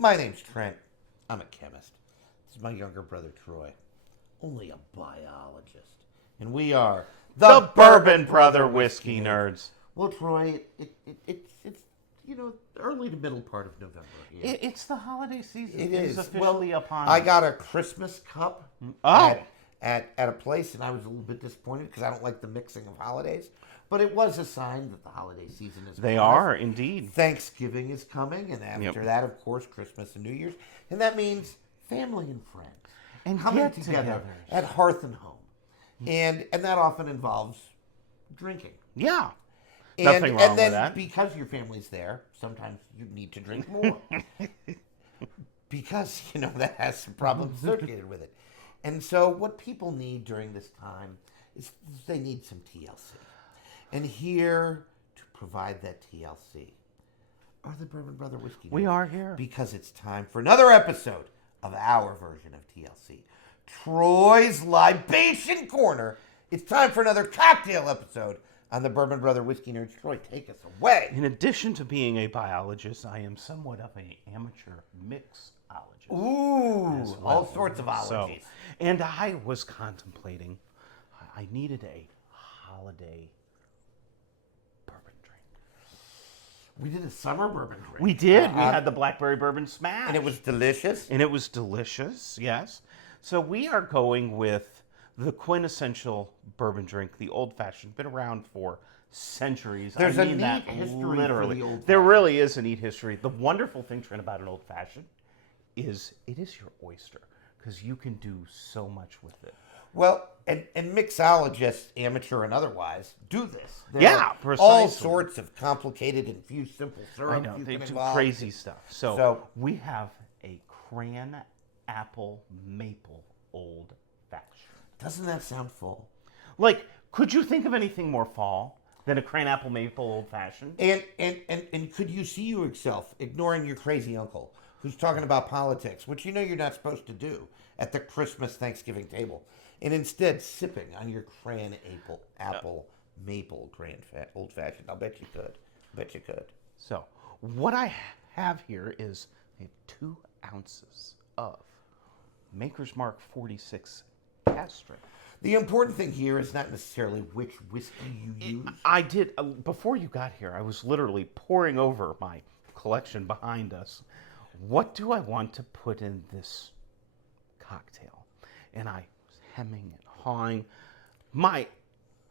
My name's Trent. I'm a chemist. This is my younger brother, Troy. Only a biologist. And we are The Bourbon Brother Whiskey Nerds. Well, Troy, it's early to middle part of November here. It's the holiday season. It is is. officially Well, upon I us. got a Christmas cup at a place, and I was a little bit disappointed because I don't like the mixing of holidays. But it was a sign that the holiday season is They upon us. are, indeed. Thanksgiving is coming, and after that, of course, Christmas and New Year's. And that means family and friends And coming get-togethers. together at hearth and home. And that often involves drinking. Yeah. And, Nothing wrong and then with that. because your family's there, sometimes you need to drink more. Because, that has some problems associated with it. And so what people need during this time is they need some TLC. And here to provide that TLC are the Bourbon Brother Whiskey We Nerds. are here. Because it's time for another episode of our version of TLC. Troy's Libation Corner. It's time for another cocktail episode on the Bourbon Brother Whiskey Nerds. Troy, take us away. In addition to being a biologist, I am somewhat of an amateur mixologist. Ooh, as well. all sorts of ologies. And I was contemplating, I needed a holiday bourbon drink. We did a summer bourbon drink. We did. We had the blackberry bourbon smash. And it was delicious. And it was delicious, yes. So we are going with the quintessential bourbon drink, the old-fashioned, been around for centuries. There's I a mean neat that history literally. for the old-fashioned. There really is a neat history. The wonderful thing, Trent, about an old-fashioned is it is your oyster because you can do so much with it. Well, and mixologists, amateur and otherwise, do this. There Yeah, are all precisely. sorts of complicated infused simple syrup. I know, you they can do involve. crazy stuff. So we have a Cran-Apple maple old-fashioned. Doesn't that sound full? Like, could you think of anything more fall than a Cran-Apple maple old-fashioned? And could you see yourself ignoring your crazy uncle who's talking about politics, which you're not supposed to do at the Christmas Thanksgiving table, and instead sipping on your Cran-Apple maple old fashioned? I'll bet you could. So, what I have here is I have 2 ounces of Maker's Mark 46 cast strength. The important thing here is not necessarily which whiskey you use. I did, before you got here, I was literally poring over my collection behind us. What do I want to put in this cocktail? And I was hemming and hawing. My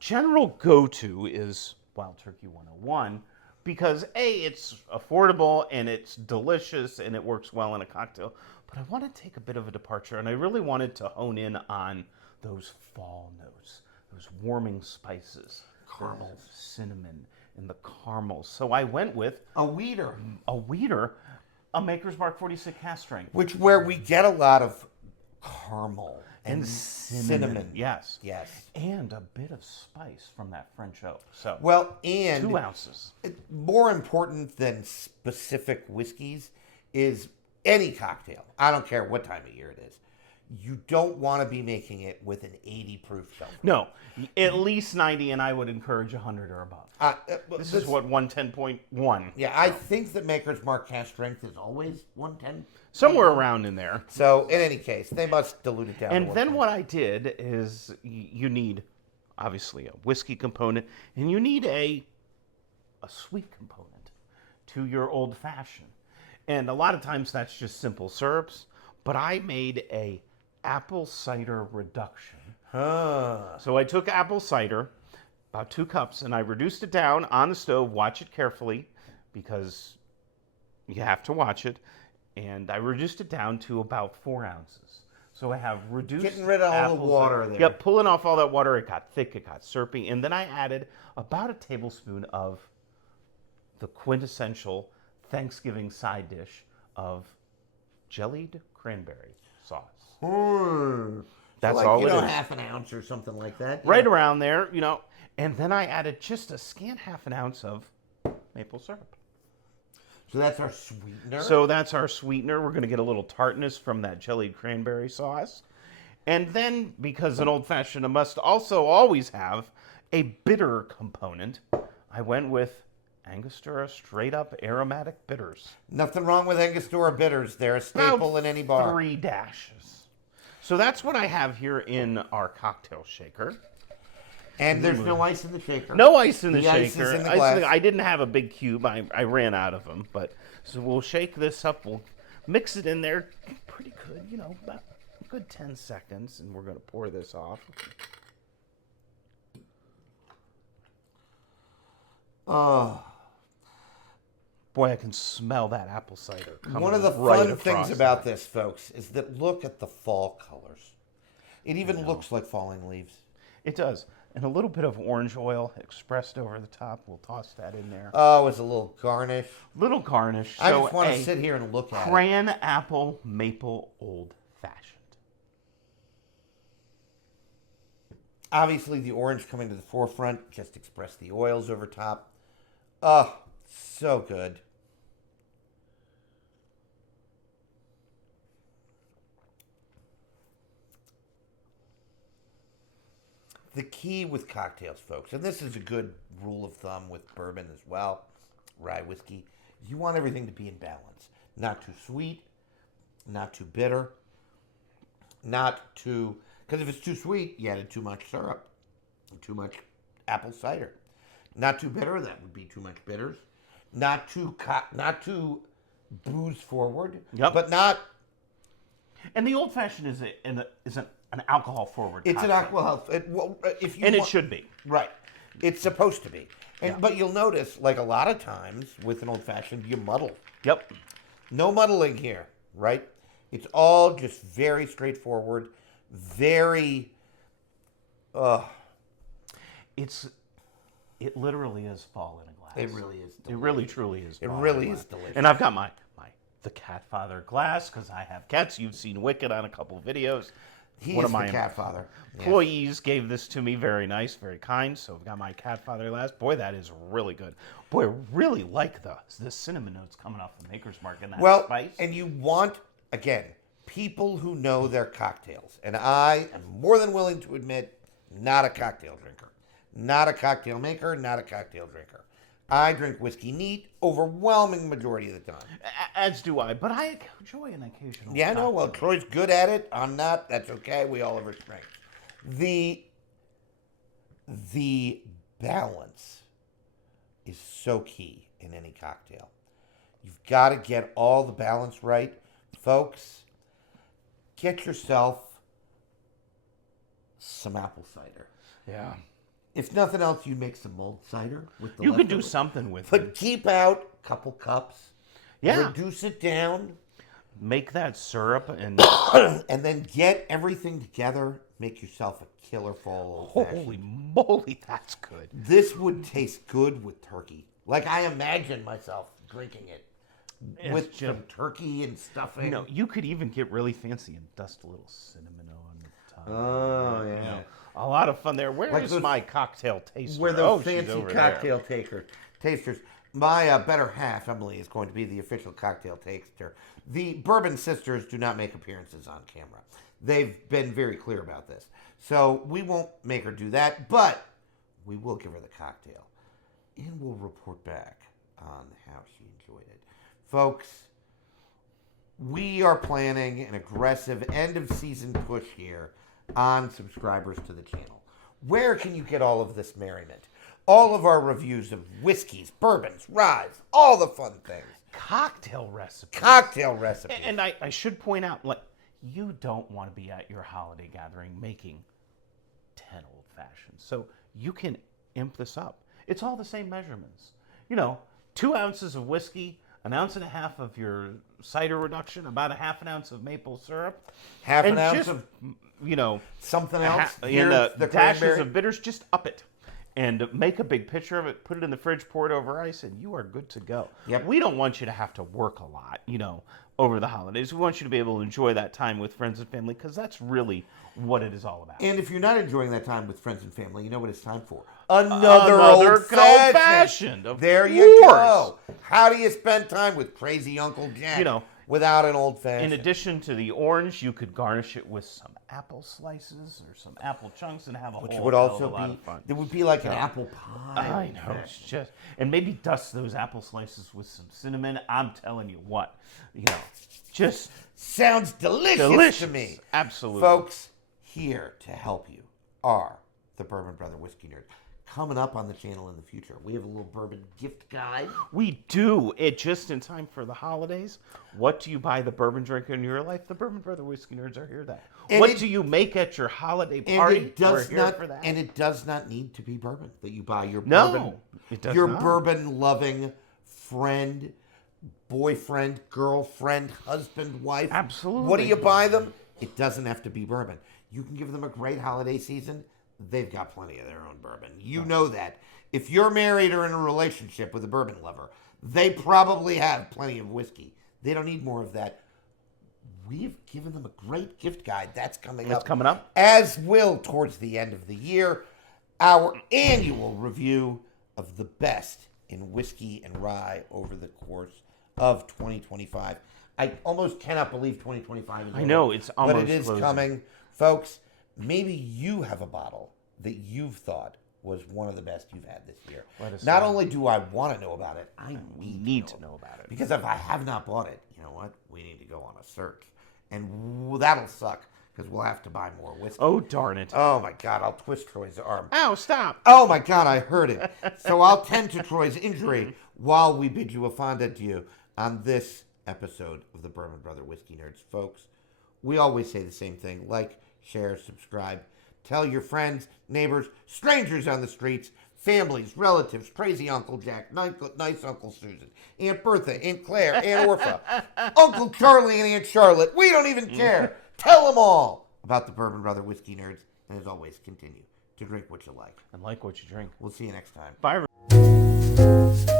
general go-to is Wild Turkey 101 because A, it's affordable and it's delicious and it works well in a cocktail. But I want to take a bit of a departure, and I really wanted to hone in on those fall notes, those warming spices, Caramels. the cinnamon, and the caramels. So I went with A weeder, a Maker's Mark 46 cast strength. where we get a lot of caramel And cinnamon. Yes. Yes. And a bit of spice from that French oak. So, Well, and 2 ounces. more important than specific whiskeys is any cocktail. I don't care what time of year it is. You don't want to be making it with an 80 proof shelf. No, at least 90, and I would encourage 100 or above. This is what, 110.1? Yeah, I think that Maker's Mark cast strength is always 110. Somewhere around in there. So, in any case, they must dilute it down. And to then 110. what I did is you need, obviously, a whiskey component, and you need a sweet component to your old-fashioned. And a lot of times that's just simple syrups, but I made a apple cider reduction. So I took apple cider, about 2 cups, and I reduced it down on the stove. Watch it carefully because you have to watch it. And I reduced it down to about 4 ounces. So I have reduced Getting rid of all the apple water cider. there. Yep, pulling off all that water. It got thick, it got syrupy. And then I added about a tablespoon of the quintessential Thanksgiving side dish of jellied cranberry sauce. That's so like, all it is. half an ounce or something like that. Right around there, And then I added just a scant half an ounce of maple syrup. So that's our sweetener. So that's our sweetener. We're going to get a little tartness from that jellied cranberry sauce. And then, because an old-fashioned must also always have a bitter component, I went with Angostura straight up aromatic bitters. Nothing wrong with Angostura bitters. They're a staple in any bar. 3 dashes. So that's what I have here in our cocktail shaker. And there's no ice in the shaker. No ice in the ice shaker. is in the glass. I didn't have a big cube. I ran out of them. But so we'll shake this up. We'll mix it in there pretty good. About a good 10 seconds. And we're going to pour this off. Oh. Boy, I can smell that apple cider coming One of the right fun across things about that. this, folks, is that look at the fall colors. It even looks like falling leaves. It does. And a little bit of orange oil expressed over the top. We'll toss that in there. Oh, it's a little garnish. Little garnish. I So just want to a sit here and look at it. Cran-Apple maple old fashioned. Obviously, the orange coming to the forefront just express the oils over top. Oh, so good. The key with cocktails, folks, and this is a good rule of thumb with bourbon as well, rye whiskey, you want everything to be in balance. Not too sweet, not too bitter, not too... Because if it's too sweet, you added too much syrup, too much apple cider. Not too bitter, that would be too much bitters. Not too booze forward, Yep. but not... And the old fashioned is an alcohol forward. It's an alcohol... if you And it want- should be. Right. It's supposed to be. But you'll notice, like a lot of times with an old-fashioned, you muddle. Yep. No muddling here, right? It's all just very straightforward, very... It literally is fall in a glass. It really is delicious. It really truly is. It fall in a really glass. is delicious. And I've got the Catfather glass because I have cats. You've seen Wicked on a couple videos. He One is of my the cat father. Yes. employees gave this to me. Very nice, very kind. So I've got my Catfather glass. Boy, that is really good. Boy, I really like the cinnamon notes coming off the Maker's Mark and that spice. And you want, again, people who know their cocktails. And I am more than willing to admit, not a cocktail drinker. Not a cocktail maker, not a cocktail drinker. I drink whiskey neat, overwhelming majority of the time. As do I, but I enjoy an occasional. Yeah, I know. Well, cocktail. Troy's good at it. I'm not. That's okay. We all have our strengths. The balance is so key in any cocktail. You've got to get all the balance right. Folks, get yourself some apple cider. Yeah. If nothing else, you make some mulled cider with the You could do leftovers. something with But it. keep out a couple cups. Yeah. Reduce it down. Make that syrup and And then get everything together. Make yourself a killer fall old-fashioned. holy moly, that's good. This would taste good with turkey. Like I imagine myself drinking it It's with just- some turkey and stuffing. You know, you could even get really fancy and dust a little cinnamon on the top. Oh, You yeah. know, a lot of fun there. Where's Like those- my cocktail taster? Where Oh, those she's fancy over cocktail tasters. My better half, Emily, is going to be the official cocktail taster. The Bourbon sisters do not make appearances on camera. They've been very clear about this. So we won't make her do that, but we will give her the cocktail. And we'll report back on how she enjoyed it. Folks, we are planning an aggressive end-of-season push here on subscribers to the channel. Where can you get all of this merriment? All of our reviews of whiskeys, bourbons, ryes, all the fun things. Cocktail recipe. Cocktail recipes. And I should point out, like, you don't want to be at your holiday gathering making 10 old fashions. So you can imp this up. It's all the same measurements. 2 ounces of whiskey, 1.5 ounces of your cider reduction, about 1/2 ounce of maple syrup. Half an and ounce just, of something a else. ha- Here's and the dashes cranberry. of bitters, just up it. And make a big picture of it, put it in the fridge, pour it over ice, and you are good to go. Yep. We don't want you to have to work a lot, over the holidays. We want you to be able to enjoy that time with friends and family, because that's really what it is all about. And if you're not enjoying that time with friends and family, you know what it's time for? Another old-fashioned. Of There you course. go. How do you spend time with crazy Uncle Jack? without an In old-fashioned. addition to the orange, you could garnish it with some apple slices or some apple chunks and have a Which whole would hell of also a lot be, of fun. it would be like an apple pie. I know, it's just, and maybe dust those apple slices with some cinnamon. I'm telling you what, just Sounds delicious delicious to me. Absolutely. Folks, here to help you are the Bourbon Brother Whiskey Nerds. Coming up on the channel in the future, we have a little bourbon gift guide. We do it just in time for the holidays. What do you buy the bourbon drinker in your life? The Bourbon Brother Whiskey Nerds are here. What do you make at your holiday party? And it does We're not. here for that. And it does not need to be bourbon that you buy your No, bourbon. it does your not. bourbon loving friend, boyfriend, girlfriend, husband, wife. Absolutely. What do you buy them? It doesn't have to be bourbon. You can give them a great holiday season. They've got plenty of their own bourbon. You know that. If you're married or in a relationship with a bourbon lover, they probably have plenty of whiskey. They don't need more of that. We've given them a great gift guide. That's coming up. As will, towards the end of the year, our annual review of the best in whiskey and rye over the course of 2025. I almost cannot believe 2025 is over. I know, it's almost But it is closing. coming. Folks, maybe you have a bottle that you've thought was one of the best you've had this year. Let us Not know. only do I want to know about it, I need to know about it. Because if I have not bought it, you know what? We need to go on a search. And that'll suck because we'll have to buy more whiskey. Oh, darn it. Oh, my God. I'll twist Troy's arm. Ow, stop. Oh, my God. I heard it. So I'll tend to Troy's injury while we bid you a fond adieu on this episode of the Bourbon Brother Whiskey Nerds. Folks, we always say the same thing. Like, share, subscribe. Tell your friends, neighbors, strangers on the streets, families, relatives, crazy Uncle Jack, nice Uncle Susan, Aunt Bertha, Aunt Claire, Aunt Orpha, Uncle Charlie and Aunt Charlotte. We don't even care. Tell them all about the Bourbon Brother Whiskey Nerds. And as always, continue to drink what you like. And like what you drink. We'll see you next time. Bye, everyone.